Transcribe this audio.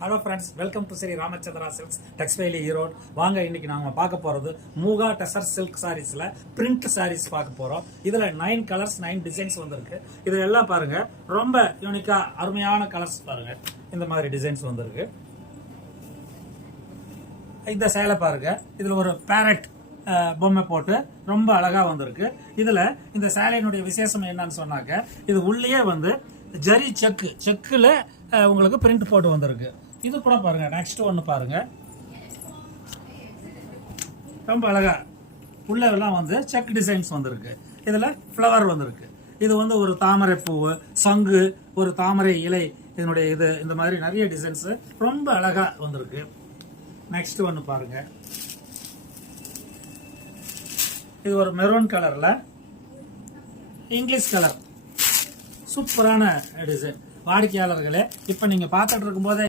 Hello friends, welcome to Sri Ramachandra silks textile Erode. வாங்க, இன்னைக்கு நாம பார்க்க போறது மூகா டெசர் சில்க் சாரீஸ்ல பிரிண்ட் சாரீஸ் பார்க்க போறோம். இதுல 9 கலர்ஸ் 9 டிசைன்ஸ் வந்திருக்கு. இது எல்லாம் பாருங்க, ரொம்ப யூனிக்கா அருமையான கலர்ஸ் பாருங்க. இந்த மாதிரி டிசைன்ஸ் வந்திருக்கு. இந்த சேலை பாருங்க, இதுல ஒரு பேரட் பொம்மை போட்டு ரொம்ப அழகா வந்திருக்கு. இதுல இந்த சேலையினுடைய விசேஷம் என்னன்னு சொன்னாக்க, இது உள்ளே வந்து ஜரி செக்குல உங்களுக்கு பிரிண்ட் போட்டு வந்திருக்கு. இது கூட பாருங்க, நெக்ஸ்ட் ஒன்று பாருங்க, ரொம்ப அழகா உள்ள எல்லாம் வந்து செக் டிசைன்ஸ் வந்திருக்கு. இதுல ஃப்ளவர் வந்திருக்கு. இது வந்து ஒரு தாமரை பூவு, சங்கு, ஒரு தாமரை இலை, இதனுடைய இது இந்த மாதிரி நிறைய டிசைன்ஸ் ரொம்ப அழகா வந்திருக்கு. நெக்ஸ்ட் ஒன்று பாருங்க, இது ஒரு மெரூன் கலர்ல இங்கிலீஷ் கலர், சூப்பரான டிசைன். வாடிக்கையாளர்களே, இப்ப நீங்க பார்த்துட்டு இருக்கும் போதே